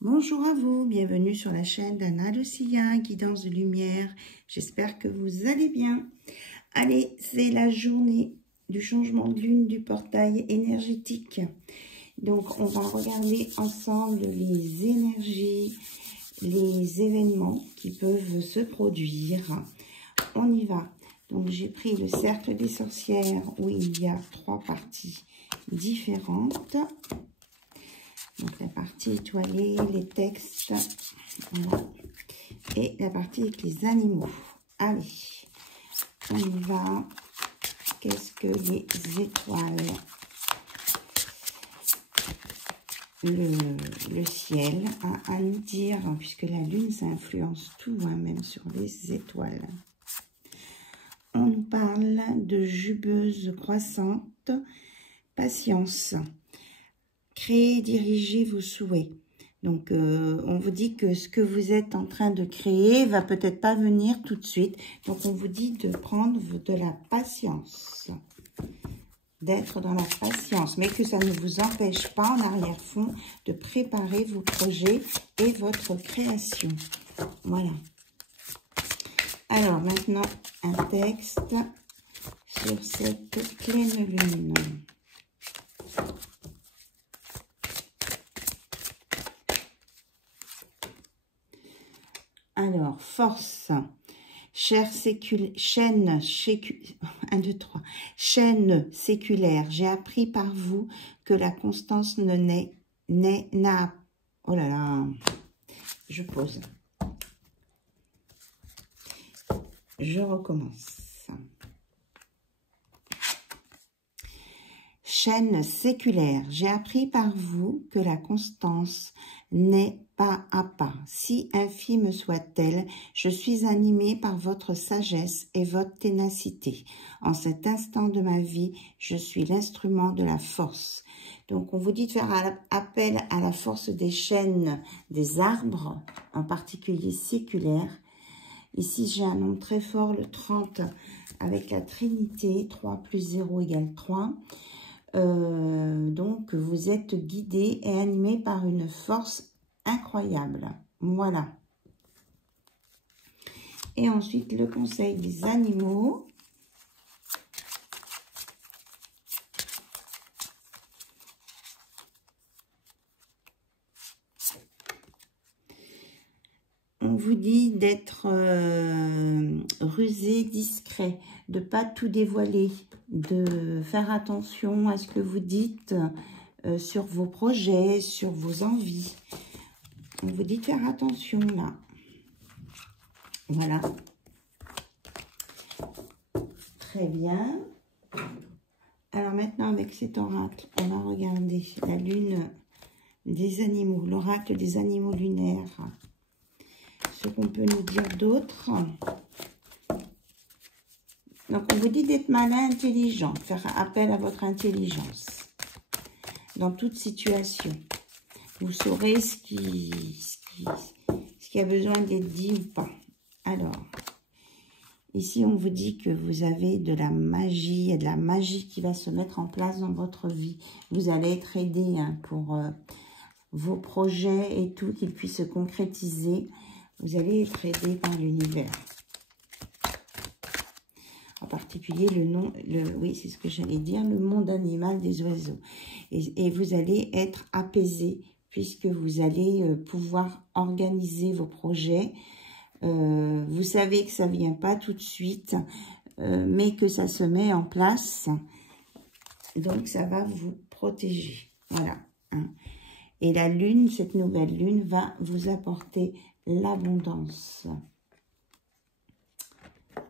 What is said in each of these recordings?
Bonjour à vous, bienvenue sur la chaîne d'Anna Lucia, Guidance de Lumière. J'espère que vous allez bien. Allez, c'est la journée du changement de lune du portail énergétique. Donc, on va regarder ensemble les énergies, les événements qui peuvent se produire. On y va. Donc, j'ai pris le cercle des sorcières où il y a 3 parties différentes. Donc, la partie étoilée, les textes, voilà. Et la partie avec les animaux. Allez, on y va. Qu'est-ce que les étoiles? Le ciel a à nous dire, puisque la lune, ça influence tout, hein, même sur les étoiles. On nous parle de jubeuse croissante, patience. Créer, diriger vos souhaits. Donc, on vous dit que ce que vous êtes en train de créer va peut-être pas venir tout de suite. Donc, on vous dit de prendre de la patience. D'être dans la patience. Mais que ça ne vous empêche pas, en arrière-fond, de préparer vos projets et votre création. Voilà. Alors, maintenant, un texte sur cette pleine lune. Alors, force, chaîne séculaire, j'ai appris par vous que la constance n'a... Oh là là, je pose. Je recommence. Chaîne séculaire, j'ai appris par vous que la constance n'est pas à pas. Si infime soit-elle, je suis animée par votre sagesse et votre ténacité. En cet instant de ma vie, je suis l'instrument de la force. Donc, on vous dit de faire appel à la force des chaînes des arbres, en particulier séculaires. Ici, j'ai un nombre très fort, le 30, avec la Trinité, 3 plus 0 égale 3. Donc, vous êtes guidé et animé par une force incroyable. Voilà. Et ensuite, le conseil des animaux. On vous dit d'être rusé, discret, de ne pas tout dévoiler, de faire attention à ce que vous dites sur vos projets, sur vos envies. On vous dit de faire attention là. Voilà. Très bien. Alors maintenant, avec cet oracle, on va regarder la lune des animaux, l'oracle des animaux lunaires. Ce qu'on peut nous dire d'autre. Donc, on vous dit d'être malin, intelligent, faire appel à votre intelligence dans toute situation. Vous saurez ce qui a besoin d'être dit ou pas. Alors, ici, on vous dit que vous avez de la magie, il y a de la magie qui va se mettre en place dans votre vie. Vous allez être aidé pour vos projets et tout, qu'ils puissent se concrétiser. Vous allez être aidé par l'univers. En particulier, oui, c'est ce que j'allais dire, le monde animal des oiseaux. Et vous allez être apaisé, puisque vous allez pouvoir organiser vos projets. Vous savez que ça ne vient pas tout de suite, mais que ça se met en place. Donc, ça va vous protéger. Voilà. Hein. Et la lune, cette nouvelle lune, va vous apporter l'abondance.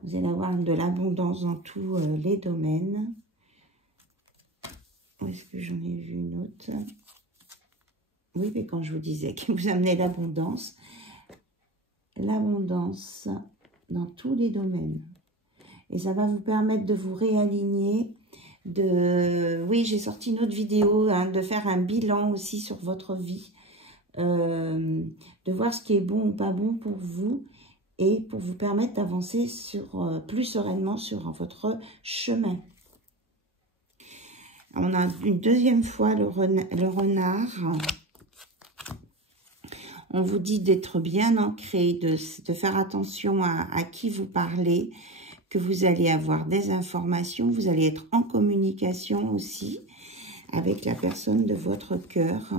Vous allez avoir de l'abondance dans tous les domaines. Où est-ce que j'en ai vu une autre? Oui, mais quand je vous disais que vous amenez l'abondance dans tous les domaines. Et ça va vous permettre de vous réaligner. Oui, j'ai sorti une autre vidéo, hein, de faire un bilan aussi sur votre vie. De voir ce qui est bon ou pas bon pour vous. Et pour vous permettre d'avancer plus sereinement sur votre chemin. On a une deuxième fois le renard. On vous dit d'être bien ancré, de faire attention à qui vous parlez, que vous allez avoir des informations, vous allez être en communication aussi avec la personne de votre cœur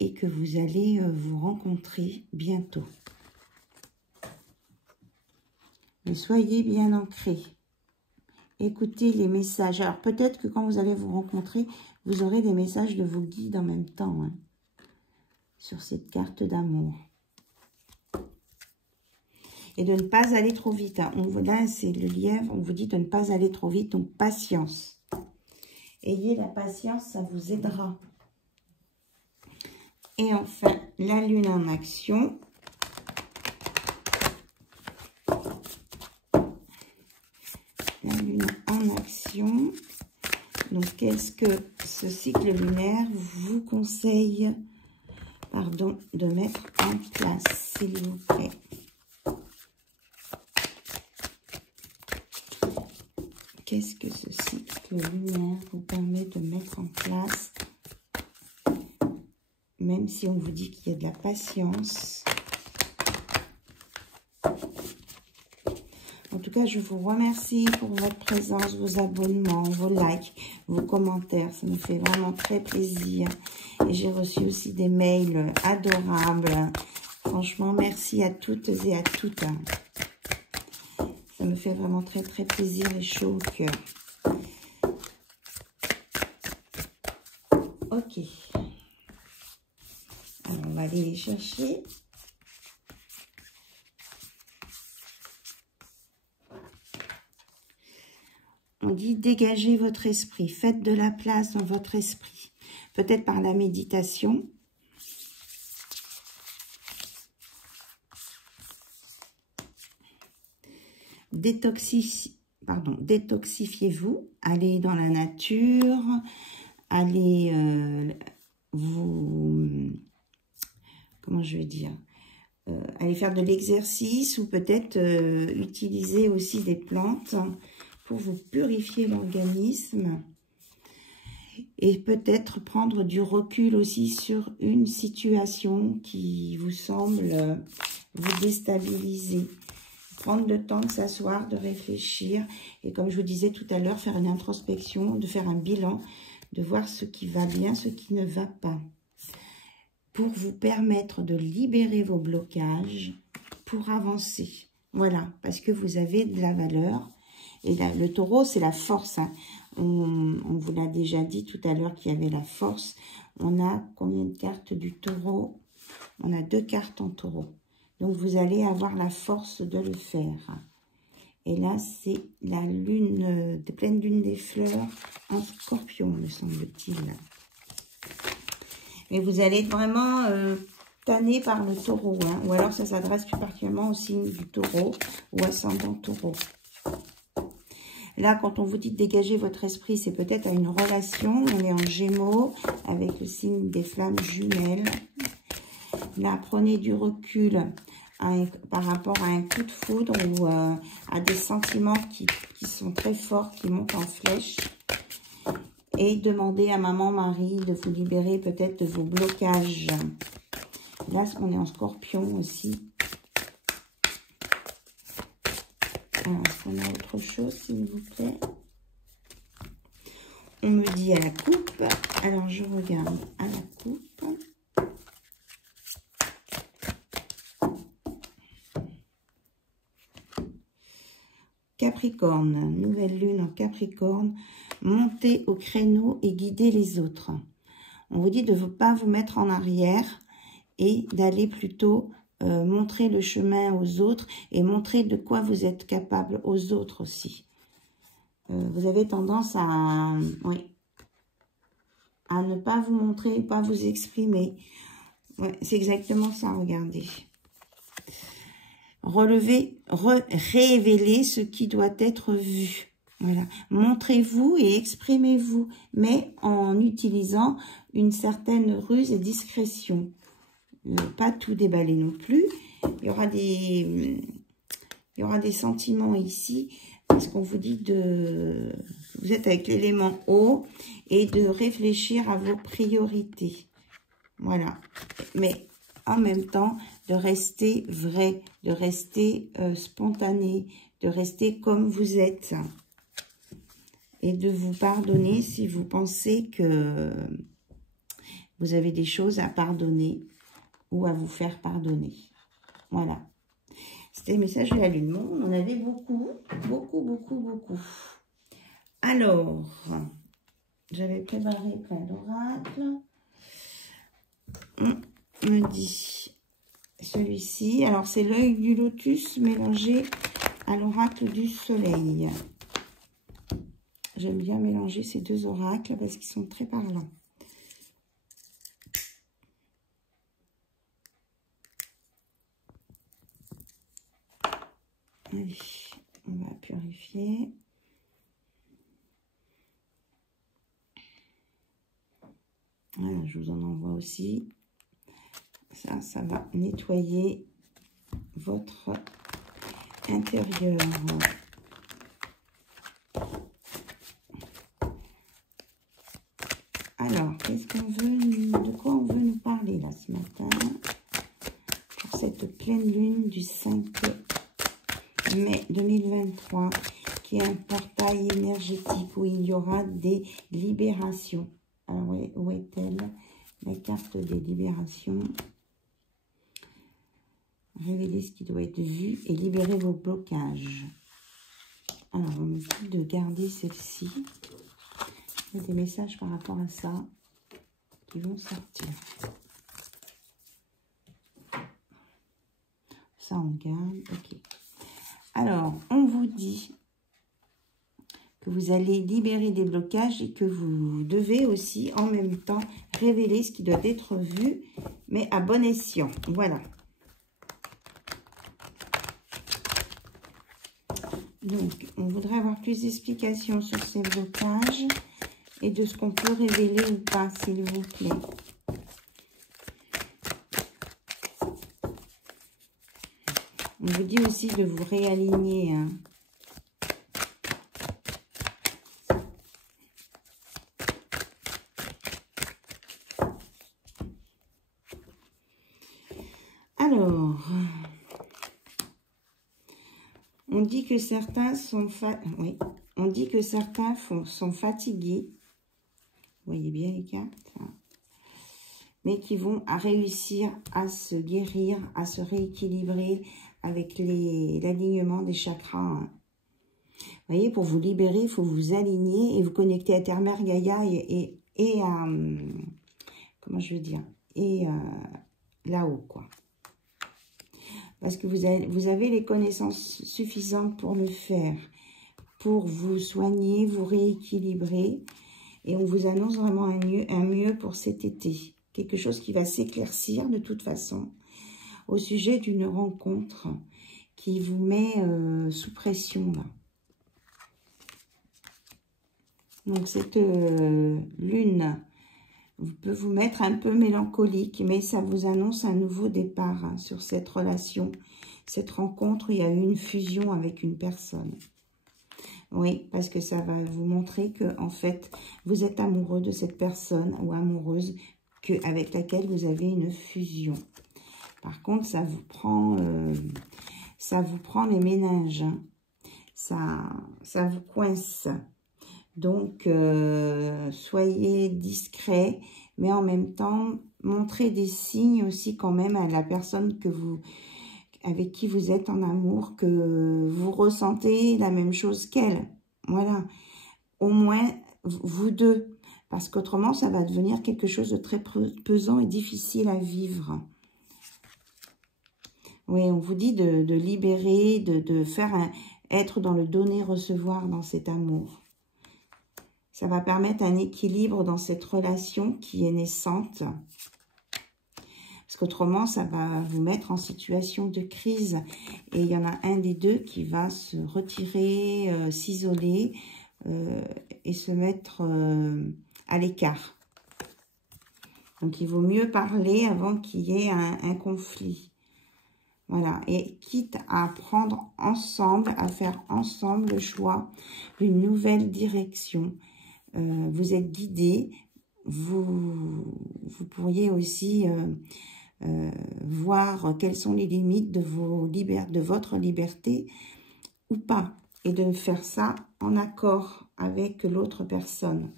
et que vous allez vous rencontrer bientôt. Mais soyez bien ancrés. Écoutez les messages. Alors peut-être que quand vous allez vous rencontrer, vous aurez des messages de vos guides en même temps, hein, sur cette carte d'amour. Et de ne pas aller trop vite. Hein. Là, c'est le lièvre, on vous dit de ne pas aller trop vite, donc patience. Ayez la patience, ça vous aidera. Et enfin, la lune en action. La lune en action. Donc, qu'est-ce que ce cycle lunaire vous conseille, pardon, de mettre en place, s'il vous plaît? Qu'est-ce que ce cycle lunaire vous permet de mettre en place, même si on vous dit qu'il y a de la patience? En tout cas, je vous remercie pour votre présence, vos abonnements, vos likes, vos commentaires. Ça me fait vraiment très plaisir. Et j'ai reçu aussi des mails adorables. Franchement, merci à toutes et à toutes. Ça me fait vraiment très très plaisir et chaud au cœur. Ok. Alors, on va aller les chercher. On dit dégagez votre esprit, faites de la place dans votre esprit. Peut-être par la méditation. Détoxifiez-vous, allez dans la nature, allez comment je vais dire, allez faire de l'exercice ou peut-être utiliser aussi des plantes pour vous purifier l'organisme et peut-être prendre du recul aussi sur une situation qui vous semble vous déstabiliser. Prendre le temps de s'asseoir, de réfléchir et comme je vous disais tout à l'heure, faire une introspection, de faire un bilan, de voir ce qui va bien, ce qui ne va pas. Pour vous permettre de libérer vos blocages, pour avancer. Voilà, parce que vous avez de la valeur. Et là, le taureau, c'est la force. Hein. On vous l'a déjà dit tout à l'heure qu'il y avait la force. On a combien de cartes du taureau? On a 2 cartes en taureau. Donc, vous allez avoir la force de le faire. Et là, c'est la lune, pleine lune des fleurs en scorpion, me semble-t-il. Mais vous allez être vraiment tanné par le taureau. Hein, ou alors, ça s'adresse plus particulièrement au signe du taureau ou ascendant taureau. Là, quand on vous dit de dégager votre esprit, c'est peut-être à une relation. On est en gémeaux avec le signe des flammes jumelles. Là, prenez du recul par rapport à un coup de foudre ou à des sentiments qui sont très forts, qui montent en flèche. Et demandez à maman Marie de vous libérer peut-être de vos blocages. Là, on est en scorpion aussi. Alors, est-ce qu'on a autre chose, s'il vous plaît? On me dit à la coupe. Alors, je regarde à la coupe. Capricorne, nouvelle lune en Capricorne, montez au créneau et guidez les autres. On vous dit de ne pas vous mettre en arrière et d'aller plutôt montrer le chemin aux autres et montrer de quoi vous êtes capable aux autres aussi. Vous avez tendance à ne pas vous montrer, pas vous exprimer. Ouais, c'est exactement ça, regardez. Révéler ce qui doit être vu. Voilà. Montrez-vous et exprimez-vous, mais en utilisant une certaine ruse et discrétion. Pas tout déballer non plus. Il y aura des sentiments ici, parce qu'on vous dit vous êtes avec l'élément eau, et de réfléchir à vos priorités. Voilà. Mais en même temps de rester vrai, de rester spontané, de rester comme vous êtes. Et de vous pardonner si vous pensez que vous avez des choses à pardonner ou à vous faire pardonner. Voilà. C'était le message de la lune. Bon, on en avait beaucoup. Alors, j'avais préparé plein d'oracles. On me dit celui-ci. Alors, c'est l'œil du lotus mélangé à l'oracle du soleil. J'aime bien mélanger ces deux oracles parce qu'ils sont très parlants. Allez, on va purifier. Voilà, je vous en envoie aussi. Ça va nettoyer votre intérieur. Alors, qu'est-ce qu'on veut, de quoi on veut nous parler là ce matin pour cette pleine lune du 5 mai 2023 qui est un portail énergétique où il y aura des libérations. Alors, où est-elle? La carte des libérations. Révélez ce qui doit être vu et libérer vos blocages. Alors, on me dit de garder celle-ci. Il y a des messages par rapport à ça qui vont sortir. Ça, on garde. Ok. Alors, on vous dit que vous allez libérer des blocages et que vous devez aussi en même temps révéler ce qui doit être vu, mais à bon escient. Voilà. Donc, on voudrait avoir plus d'explications sur ces blocages et de ce qu'on peut révéler ou pas, s'il vous plaît. On vous dit aussi de vous réaligner, hein. Alors, on dit que certains sont sont fatigués. Vous voyez bien les cartes, hein, mais qui vont réussir à se guérir, à se rééquilibrer avec l'alignement des chakras. Hein. Vous voyez, pour vous libérer, il faut vous aligner et vous connecter à Terre-Mère Gaïa et à, comment je veux dire, et là-haut, quoi. Parce que vous avez les connaissances suffisantes pour le faire, pour vous soigner, vous rééquilibrer. Et on vous annonce vraiment un mieux pour cet été. Quelque chose qui va s'éclaircir de toute façon au sujet d'une rencontre qui vous met sous pression, là. Donc cette lune peut vous mettre un peu mélancolique, mais ça vous annonce un nouveau départ, hein, sur cette relation, cette rencontre. Il y a eu une fusion avec une personne. Oui, parce que ça va vous montrer que en fait, vous êtes amoureux de cette personne ou amoureuse avec laquelle vous avez une fusion. Par contre, ça vous prend les méninges, hein. Ça vous coince. Donc, soyez discret, mais en même temps, montrez des signes aussi quand même à la personne avec qui vous êtes en amour, que vous ressentez la même chose qu'elle. Voilà. Au moins, vous deux. Parce qu'autrement, ça va devenir quelque chose de très pesant et difficile à vivre. Oui, on vous dit de libérer, de faire être dans le donner-recevoir dans cet amour. Ça va permettre un équilibre dans cette relation qui est naissante. Parce qu'autrement, ça va vous mettre en situation de crise. Et il y en a un des deux qui va se retirer, s'isoler et se mettre à l'écart. Donc, il vaut mieux parler avant qu'il y ait un conflit. Voilà. Et quitte à prendre ensemble, à faire ensemble le choix d'une nouvelle direction. Vous êtes guidé. Vous pourriez aussi voir quelles sont les limites de votre liberté ou pas. Et de faire ça en accord avec l'autre personne,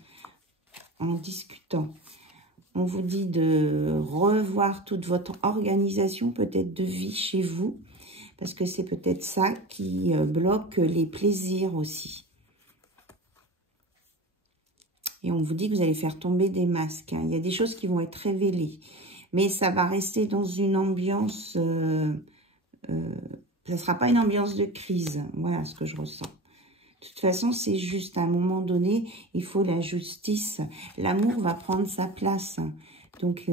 en discutant. On vous dit de revoir toute votre organisation, peut-être de vie chez vous, parce que c'est peut-être ça qui bloque les plaisirs aussi. Et on vous dit que vous allez faire tomber des masques. Hein. Il y a des choses qui vont être révélées, mais ça va rester dans une ambiance... ça ne sera pas une ambiance de crise. Voilà ce que je ressens. De toute façon, c'est juste à un moment donné, il faut la justice. L'amour va prendre sa place. Donc,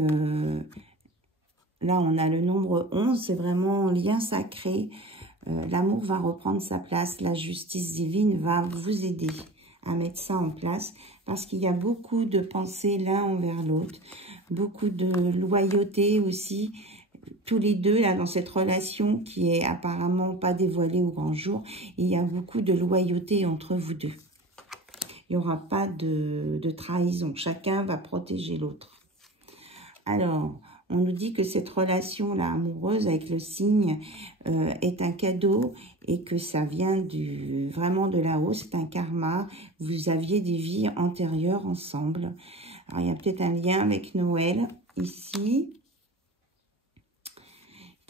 là, on a le nombre 11, c'est vraiment un lien sacré. L'amour va reprendre sa place. La justice divine va vous aider à mettre ça en place. Parce qu'il y a beaucoup de pensées l'un envers l'autre. Beaucoup de loyauté aussi. Tous les deux, là, dans cette relation qui est apparemment pas dévoilée au grand jour, il y a beaucoup de loyauté entre vous deux. Il n'y aura pas de trahison. Chacun va protéger l'autre. Alors, on nous dit que cette relation-là amoureuse avec le cygne est un cadeau et que ça vient vraiment de là-haut. C'est un karma. Vous aviez des vies antérieures ensemble. Alors, il y a peut-être un lien avec Noël ici.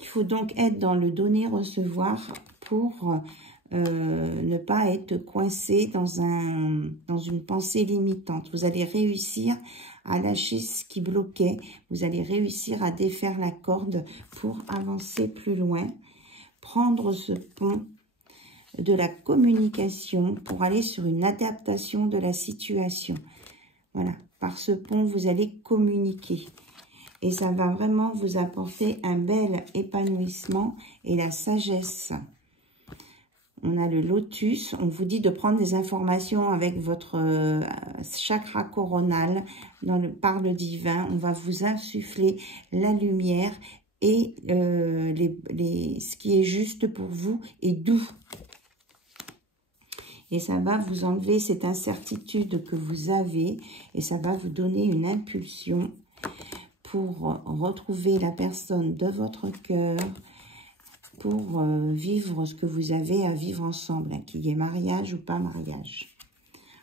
Il faut donc être dans le donner-recevoir pour ne pas être coincé dans une pensée limitante. Vous allez réussir à lâcher ce qui bloquait. Vous allez réussir à défaire la corde pour avancer plus loin. Prendre ce pont de la communication pour aller sur une adaptation de la situation. Voilà. Par ce pont, vous allez communiquer. Et ça va vraiment vous apporter un bel épanouissement et la sagesse. On a le lotus. On vous dit de prendre des informations avec votre chakra coronal par le divin. On va vous insuffler la lumière et ce qui est juste pour vous et doux. Et ça va vous enlever cette incertitude que vous avez et ça va vous donner une impulsion pour retrouver la personne de votre cœur, pour vivre ce que vous avez à vivre ensemble, hein, qu'il y ait mariage ou pas mariage.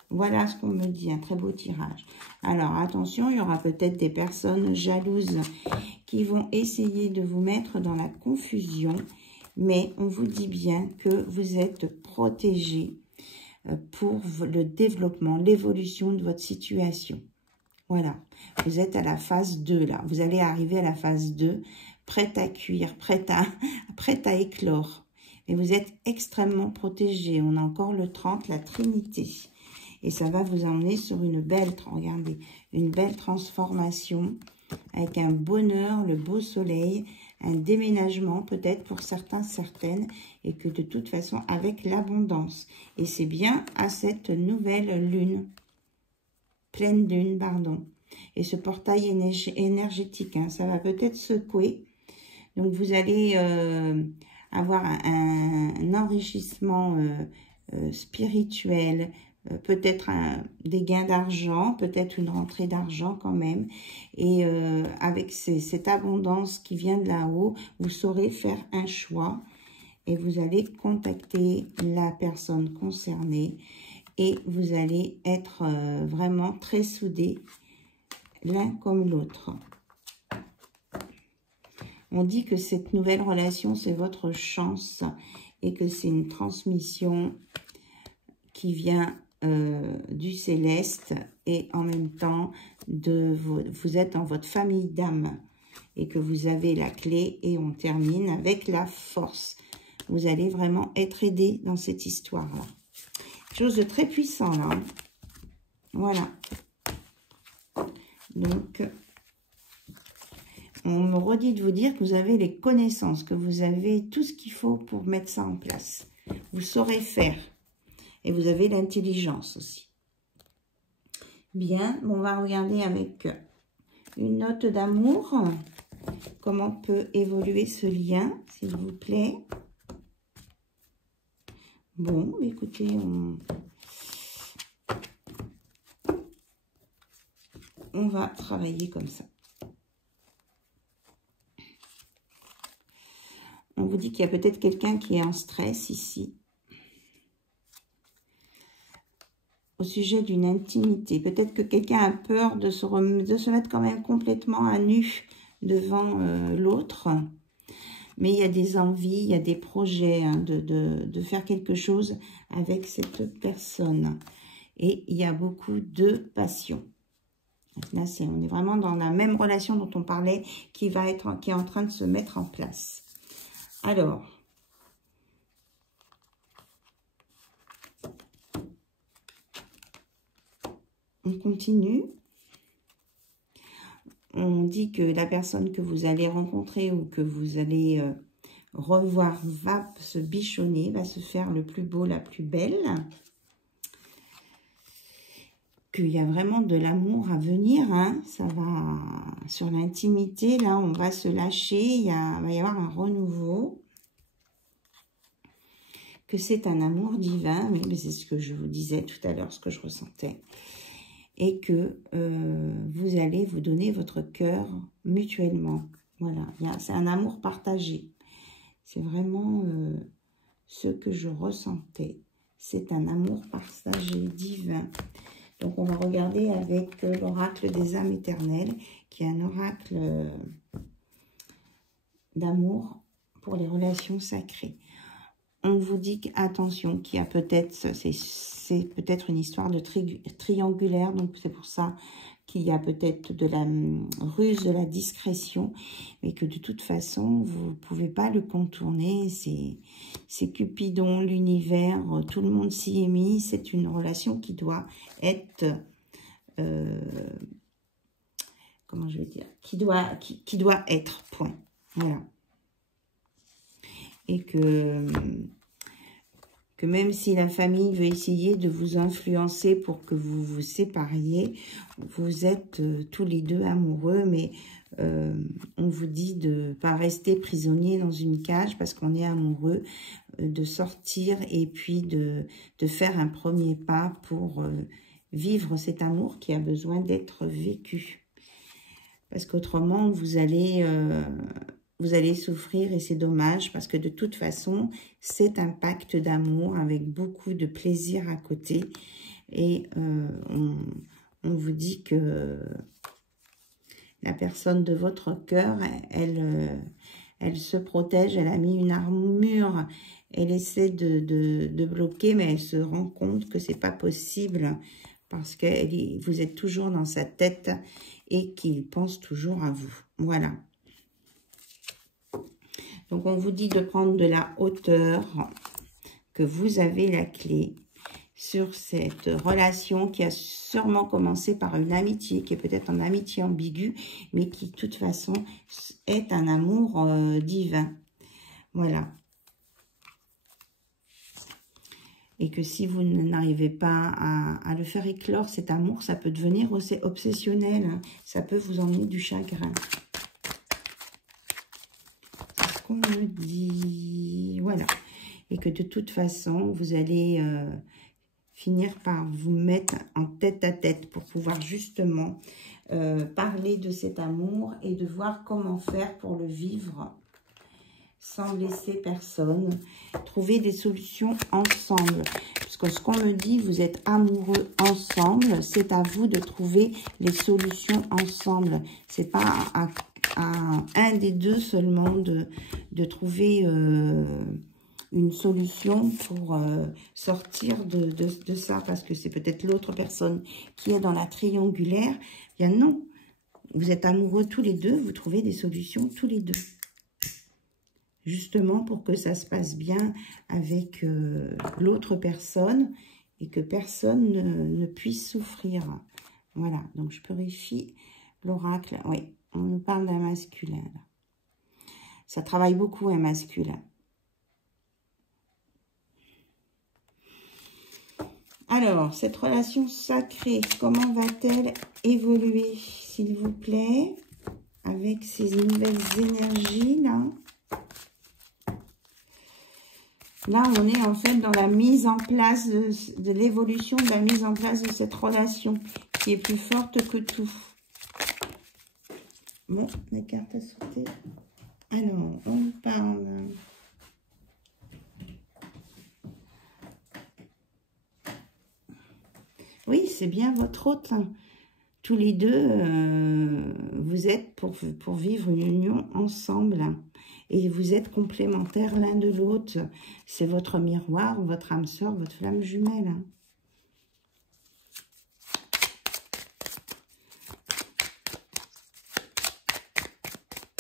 Voilà ce qu'on me dit, un très beau tirage. Alors, attention, il y aura peut-être des personnes jalouses qui vont essayer de vous mettre dans la confusion, mais on vous dit bien que vous êtes protégé pour le développement, l'évolution de votre situation. Voilà, vous êtes à la phase 2 là. Vous allez arriver à la phase 2, prête à cuire, prête à éclore. Mais vous êtes extrêmement protégé. On a encore le 30, la Trinité. Et ça va vous emmener sur une belle, regardez, une belle transformation avec un bonheur, le beau soleil, un déménagement peut-être pour certains, certaines, et que de toute façon avec l'abondance. Et c'est bien à cette nouvelle lune. Pleine lune, pardon. Et ce portail énergétique, hein, ça va peut-être secouer. Donc, vous allez avoir un enrichissement spirituel, peut-être des gains d'argent, peut-être une rentrée d'argent quand même. Et avec cette abondance qui vient de là-haut, vous saurez faire un choix et vous allez contacter la personne concernée. Et vous allez être vraiment très soudés l'un comme l'autre. On dit que cette nouvelle relation, c'est votre chance et que c'est une transmission qui vient du céleste et en même temps, vous êtes dans votre famille d'âme et que vous avez la clé et on termine avec la force. Vous allez vraiment être aidé dans cette histoire-là. Chose de très puissant là. Hein. Voilà. Donc, on me redit de vous dire que vous avez les connaissances, que vous avez tout ce qu'il faut pour mettre ça en place. Vous saurez faire. Et vous avez l'intelligence aussi. Bien, on va regarder avec une note d'amour. Comment peut évoluer ce lien, s'il vous plaît. Bon, écoutez, on va travailler comme ça. On vous dit qu'il y a peut-être quelqu'un qui est en stress ici. Au sujet d'une intimité. Peut-être que quelqu'un a peur de se mettre quand même complètement à nu devant l'autre. Mais il y a des envies, il y a des projets hein, de faire quelque chose avec cette personne. Et il y a beaucoup de passion. Là, on est vraiment dans la même relation dont on parlait qui est en train de se mettre en place. Alors, on continue. On dit que la personne que vous allez rencontrer ou que vous allez revoir va se bichonner, va se faire le plus beau, la plus belle. Qu'il y a vraiment de l'amour à venir, hein. Ça va sur l'intimité, là on va se lâcher, il va y avoir un renouveau, que c'est un amour divin, mais c'est ce que je vous disais tout à l'heure, ce que je ressentais, et que vous allez vous donner votre cœur mutuellement, voilà, c'est un amour partagé, c'est vraiment ce que je ressentais, c'est un amour partagé, divin. Donc, on va regarder avec l'oracle des âmes éternelles, qui est un oracle d'amour pour les relations sacrées. On vous dit attention, qu'il y a peut-être, c'est peut-être une histoire de triangulaire, donc c'est pour ça qu'il y a peut-être de la ruse, de la discrétion, mais que de toute façon, vous ne pouvez pas le contourner. C'est Cupidon, l'univers, tout le monde s'y est mis. C'est une relation qui doit être, comment je vais dire, qui doit être, point. Voilà. Et que même si la famille veut essayer de vous influencer pour que vous vous sépariez, vous êtes tous les deux amoureux, mais on vous dit de ne pas rester prisonnier dans une cage parce qu'on est amoureux, de sortir et puis de faire un premier pas pour vivre cet amour qui a besoin d'être vécu. Parce qu'autrement, vous allez souffrir et c'est dommage parce que de toute façon, c'est un pacte d'amour avec beaucoup de plaisir à côté. Et on vous dit que la personne de votre cœur, elle se protège, elle a mis une armure, elle essaie de bloquer, mais elle se rend compte que c'est pas possible parce que vous êtes toujours dans sa tête et qu'il pense toujours à vous. Voilà. Donc, on vous dit de prendre de la hauteur, que vous avez la clé sur cette relation qui a sûrement commencé par une amitié, qui est peut-être une amitié ambiguë, mais qui, de toute façon, est un amour divin. Voilà. Et que si vous n'arrivez pas à le faire éclore, cet amour, ça peut devenir aussi obsessionnel. Hein. Ça peut vous emmener du chagrin. On me dit, voilà, et que de toute façon, vous allez finir par vous mettre en tête à tête pour pouvoir justement parler de cet amour et de voir comment faire pour le vivre sans blesser personne, trouver des solutions ensemble. Parce que ce qu'on me dit, vous êtes amoureux ensemble, c'est à vous de trouver les solutions ensemble. C'est pas à un des deux seulement de trouver une solution pour sortir de ça, parce que c'est peut-être l'autre personne qui est dans la triangulaire. Bien non, vous êtes amoureux tous les deux, vous trouvez des solutions tous les deux. Justement pour que ça se passe bien avec l'autre personne et que personne ne puisse souffrir. Voilà, donc je purifie l'oracle. Oui, on nous parle d'un masculin. Là. Ça travaille beaucoup un masculin. Alors, cette relation sacrée, comment va-t-elle évoluer, s'il vous plaît, avec ces nouvelles énergies, là? Là, on est en fait dans la mise en place de l'évolution, de la mise en place de cette relation qui est plus forte que tout. Bon, les cartes à sauter. Alors, on parle c'est bien votre hôte. Hein. Tous les deux, vous êtes pour vivre une union ensemble. Et vous êtes complémentaires l'un de l'autre. C'est votre miroir, votre âme sœur, votre flamme jumelle. Hein.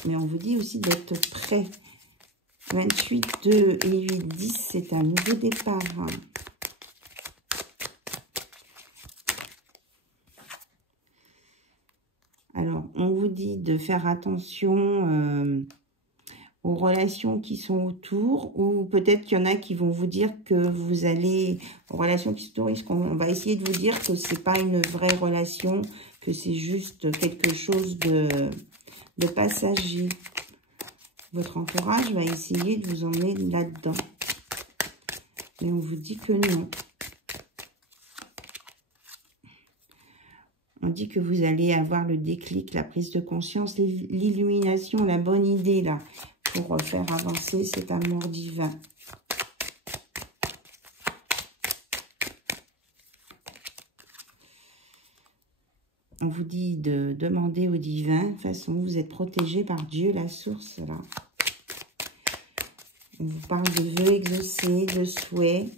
Mais on vous dit aussi d'être prêt. 28, 2 et 8, 10, c'est un nouveau départ. Alors, on vous dit de faire attention aux relations qui sont autour, ou peut-être qu'il y en a qui vont vous dire que vous allez, aux relations qui sont autour, on va essayer de vous dire que c'est pas une vraie relation, que c'est juste quelque chose de passager. Votre entourage va essayer de vous emmener là-dedans. Mais on vous dit que non. On dit que vous allez avoir le déclic, la prise de conscience, l'illumination, la bonne idée là, pour faire avancer cet amour divin. On vous dit de demander au divin. De toute façon, vous êtes protégé par Dieu, la source, là. On vous parle de vœux exaucés, de souhaits.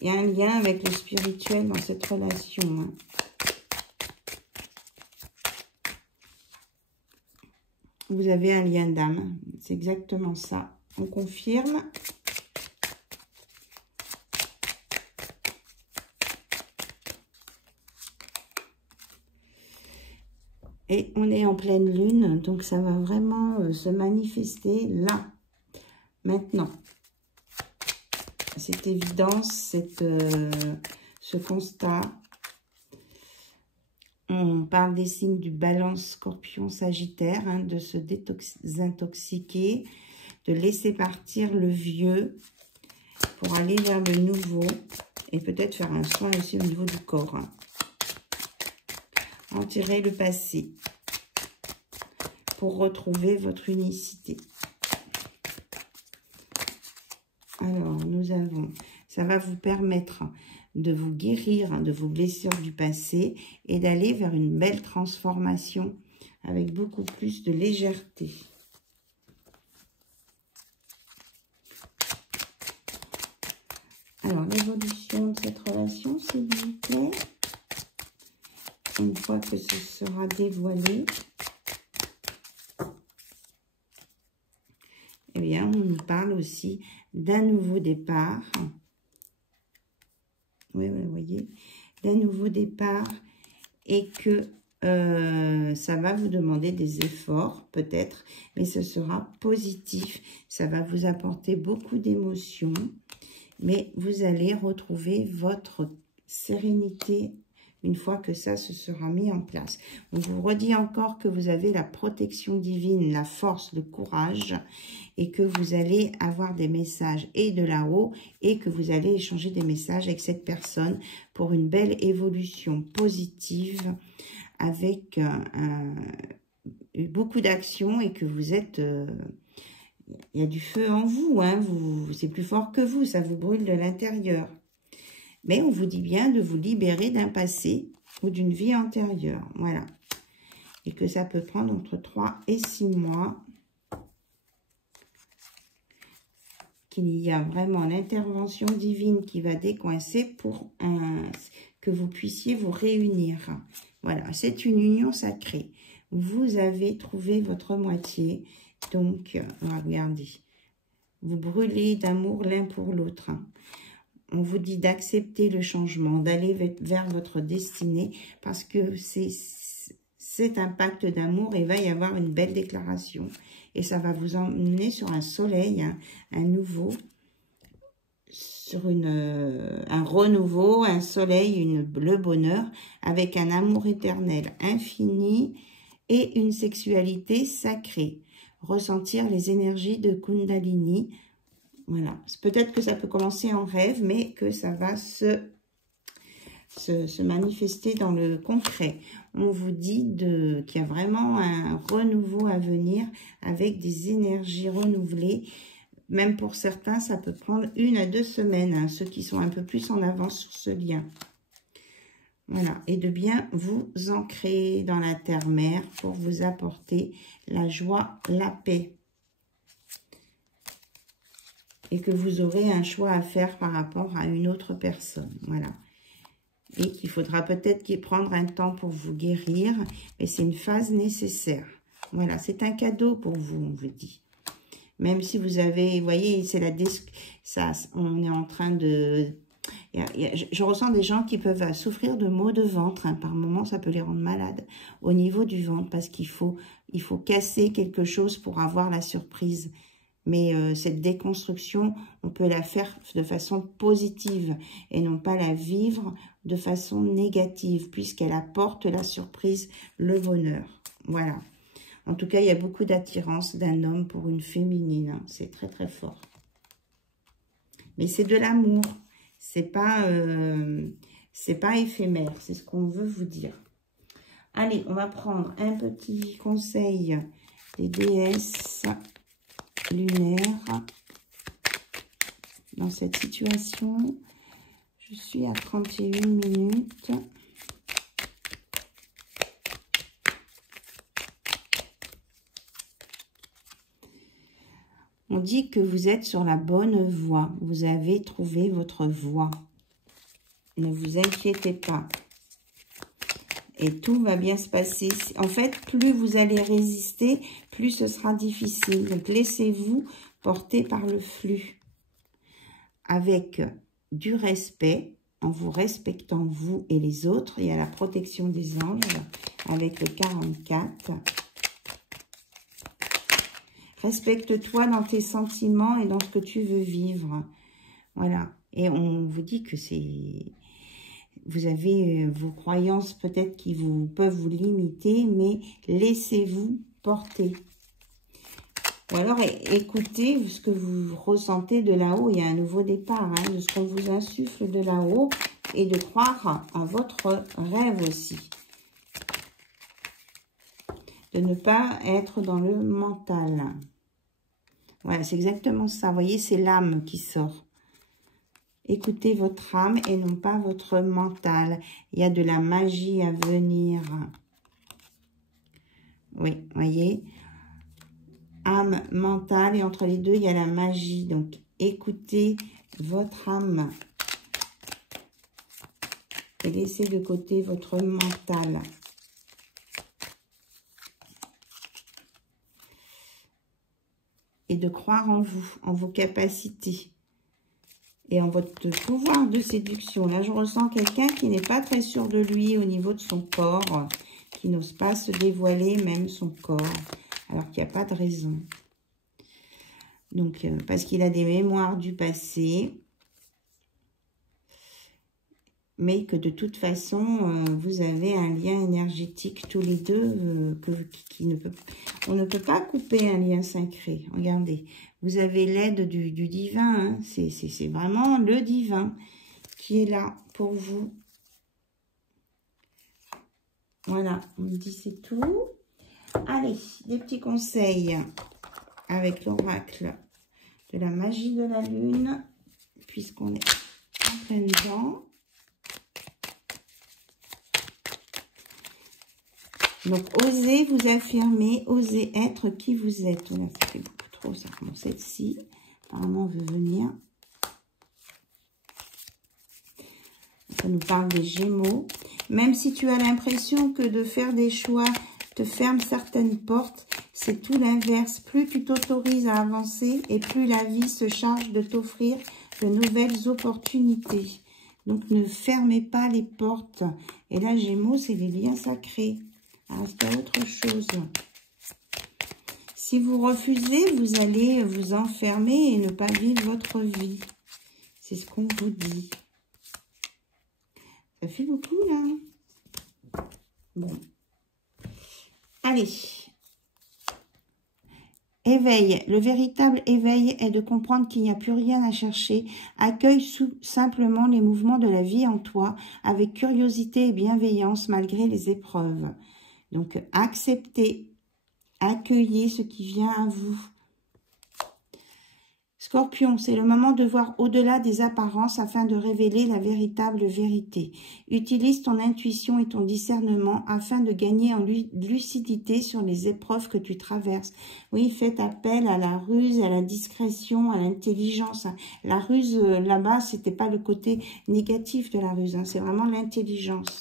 Il y a un lien avec le spirituel dans cette relation. Hein. Vous avez un lien d'âme. C'est exactement ça. On confirme. Et on est en pleine lune, donc ça va vraiment se manifester là, maintenant. Cette évidence, ce constat. On parle des signes du balance scorpion sagittaire, hein, de se désintoxiquer, de laisser partir le vieux pour aller vers le nouveau et peut-être faire un soin aussi au niveau du corps. Hein. Enterrer le passé pour retrouver votre unicité. Alors, nous avons, ça va vous permettre de vous guérir de vos blessures du passé et d'aller vers une belle transformation avec beaucoup plus de légèreté. Alors, l'évolution de cette relation, s'il vous plaît. Une fois que ce sera dévoilé, eh bien, on nous parle aussi d'un nouveau départ. Oui, vous voyez, d'un nouveau départ et que ça va vous demander des efforts, peut-être, mais ce sera positif. Ça va vous apporter beaucoup d'émotions, mais vous allez retrouver votre sérénité une fois que ça se sera mis en place. On vous redit encore que vous avez la protection divine, la force, le courage, et que vous allez avoir des messages et de là-haut, et que vous allez échanger des messages avec cette personne pour une belle évolution positive, avec beaucoup d'action, et que vous êtes... il y a du feu en vous, hein, c'est plus fort que vous, ça vous brûle de l'intérieur. Mais on vous dit bien de vous libérer d'un passé ou d'une vie antérieure. Voilà. Et que ça peut prendre entre 3 et 6 mois. Qu'il y a vraiment l'intervention divine qui va décoincer pour que vous puissiez vous réunir. Voilà, c'est une union sacrée. Vous avez trouvé votre moitié. Donc, regardez. Vous brûlez d'amour l'un pour l'autre. On vous dit d'accepter le changement, d'aller vers votre destinée, parce que c'est un pacte d'amour et il va y avoir une belle déclaration. Et ça va vous emmener sur un soleil, un nouveau, sur un renouveau, un soleil, le bonheur, avec un amour éternel infini et une sexualité sacrée. Ressentir les énergies de Kundalini. Voilà, peut-être que ça peut commencer en rêve, mais que ça va se manifester dans le concret. On vous dit qu'il y a vraiment un renouveau à venir avec des énergies renouvelées. Même pour certains, ça peut prendre 1 à 2 semaines, hein, ceux qui sont un peu plus en avance sur ce lien. Voilà, et de bien vous ancrer dans la terre-mère pour vous apporter la joie, la paix. Et que vous aurez un choix à faire par rapport à une autre personne. Voilà. Et qu'il faudra peut-être prendre un temps pour vous guérir, mais c'est une phase nécessaire. Voilà, c'est un cadeau pour vous, on vous dit. Même si vous avez, vous voyez, c'est ça, on est en train de... je ressens des gens qui peuvent souffrir de maux de ventre. Hein. Par moments, ça peut les rendre malades au niveau du ventre parce qu'il faut casser quelque chose pour avoir la surprise. Mais cette déconstruction, on peut la faire de façon positive et non pas la vivre de façon négative puisqu'elle apporte la surprise, le bonheur. Voilà. En tout cas, il y a beaucoup d'attirance d'un homme pour une féminine. Hein. C'est très, très fort. Mais c'est de l'amour. C'est pas éphémère. C'est ce qu'on veut vous dire. Allez, on va prendre un petit conseil des déesses lunaires dans cette situation. Je suis à 31 minutes. On dit que vous êtes sur la bonne voie. Vous avez trouvé votre voie. Ne vous inquiétez pas. Et tout va bien se passer. En fait, plus vous allez résister, plus ce sera difficile. Donc, laissez-vous porter par le flux. Avec du respect, en vous respectant vous et les autres. Il y a la protection des anges avec le 44. Respecte-toi dans tes sentiments et dans ce que tu veux vivre. Voilà. Et on vous dit que c'est... Vous avez vos croyances peut-être qui peuvent vous limiter, mais laissez-vous porter. Ou alors écoutez ce que vous ressentez de là-haut. Il y a un nouveau départ, hein, de ce qu'on vous insuffle de là-haut et de croire en votre rêve aussi. De ne pas être dans le mental. Voilà, c'est exactement ça. Vous voyez, c'est l'âme qui sort. Écoutez votre âme et non pas votre mental. Il y a de la magie à venir. Oui, vous voyez. Âme, mental et entre les deux, il y a la magie. Donc, écoutez votre âme. Et laissez de côté votre mental. Et de croire en vous, en vos capacités. Et en votre pouvoir de séduction. Là, je ressens quelqu'un qui n'est pas très sûr de lui au niveau de son corps. Qui n'ose pas se dévoiler, même son corps. Alors qu'il n'y a pas de raison. Donc, parce qu'il a des mémoires du passé. Mais que de toute façon, vous avez un lien énergétique tous les deux. On ne peut pas couper un lien sacré. Regardez, vous avez l'aide du divin. Hein. C'est vraiment le divin qui est là pour vous. Voilà, on me dit c'est tout. Allez, des petits conseils avec l'oracle de la magie de la lune, puisqu'on est en plein dedans. Donc, osez vous affirmer, osez être qui vous êtes. Voilà, ça fait beaucoup trop, ça. Bon, celle-ci, apparemment, veut venir. Ça nous parle des Gémeaux. Même si tu as l'impression que de faire des choix te ferme certaines portes, c'est tout l'inverse. Plus tu t'autorises à avancer et plus la vie se charge de t'offrir de nouvelles opportunités. Donc, ne fermez pas les portes. Et là, Gémeaux, c'est les liens sacrés. Alors, c'est autre chose. Si vous refusez, vous allez vous enfermer et ne pas vivre votre vie. C'est ce qu'on vous dit. Ça fait beaucoup, là. Bon. Allez. Éveil. Le véritable éveil est de comprendre qu'il n'y a plus rien à chercher. Accueille simplement les mouvements de la vie en toi avec curiosité et bienveillance malgré les épreuves. Donc, acceptez, accueillez ce qui vient à vous. Ce Scorpion, c'est le moment de voir au-delà des apparences afin de révéler la véritable vérité. Utilise ton intuition et ton discernement afin de gagner en lucidité sur les épreuves que tu traverses. Oui, faites appel à la ruse, à la discrétion, à l'intelligence. La ruse, là-bas, c'était pas le côté négatif de la ruse, hein, c'est vraiment l'intelligence.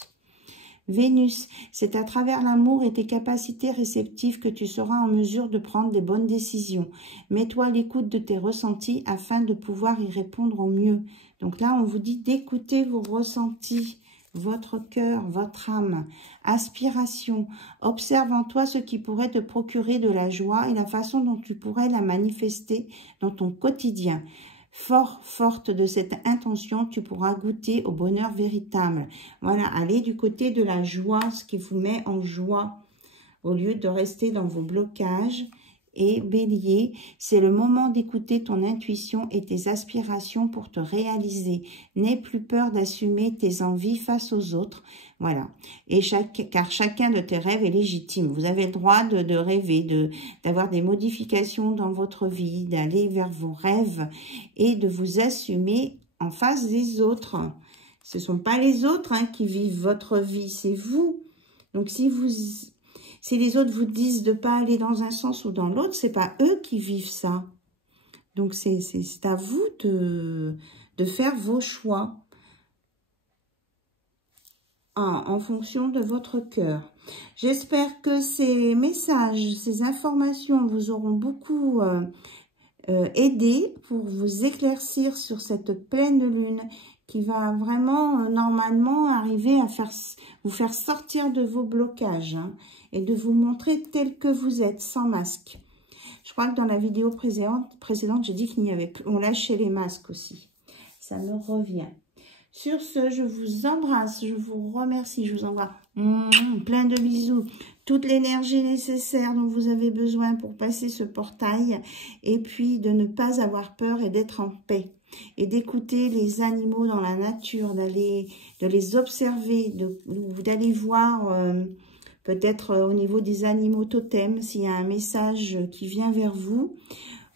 Vénus, c'est à travers l'amour et tes capacités réceptives que tu seras en mesure de prendre des bonnes décisions. Mets-toi à l'écoute de tes ressentis afin de pouvoir y répondre au mieux. Donc là, on vous dit d'écouter vos ressentis, votre cœur, votre âme. Aspiration, observe en toi ce qui pourrait te procurer de la joie et la façon dont tu pourrais la manifester dans ton quotidien. Forte de cette intention, tu pourras goûter au bonheur véritable. Voilà, allez du côté de la joie, ce qui vous met en joie, au lieu de rester dans vos blocages. Et Bélier, c'est le moment d'écouter ton intuition et tes aspirations pour te réaliser. N'aie plus peur d'assumer tes envies face aux autres. Voilà. Et car chacun de tes rêves est légitime. Vous avez le droit de rêver, d'avoir des modifications dans votre vie, d'aller vers vos rêves et de vous assumer en face des autres. Ce ne sont pas les autres qui vivent votre vie, c'est vous. Donc si les autres vous disent de ne pas aller dans un sens ou dans l'autre, ce n'est pas eux qui vivent ça. Donc, c'est à vous de faire vos choix en fonction de votre cœur. J'espère que ces messages, ces informations vous auront beaucoup aidé pour vous éclaircir sur cette pleine lune qui va vraiment, normalement, arriver à vous faire sortir de vos blocages et de vous montrer tel que vous êtes, sans masque. Je crois que dans la vidéo précédente j'ai dit on lâchait les masques aussi. Ça me revient. Sur ce, je vous embrasse, je vous remercie, je vous envoie plein de bisous, toute l'énergie nécessaire dont vous avez besoin pour passer ce portail, et puis de ne pas avoir peur et d'être en paix, et d'écouter les animaux dans la nature, de les observer, d'aller voir peut-être au niveau des animaux totems, s'il y a un message qui vient vers vous,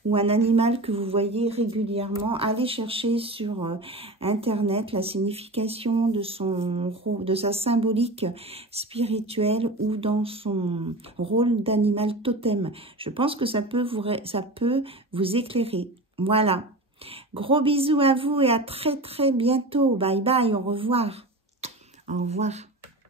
ou un animal que vous voyez régulièrement, allez chercher sur Internet la signification de sa symbolique spirituelle ou dans son rôle d'animal totem. Je pense que ça peut vous éclairer. Voilà. Gros bisous à vous et à très très bientôt. Bye bye, au revoir. Au revoir.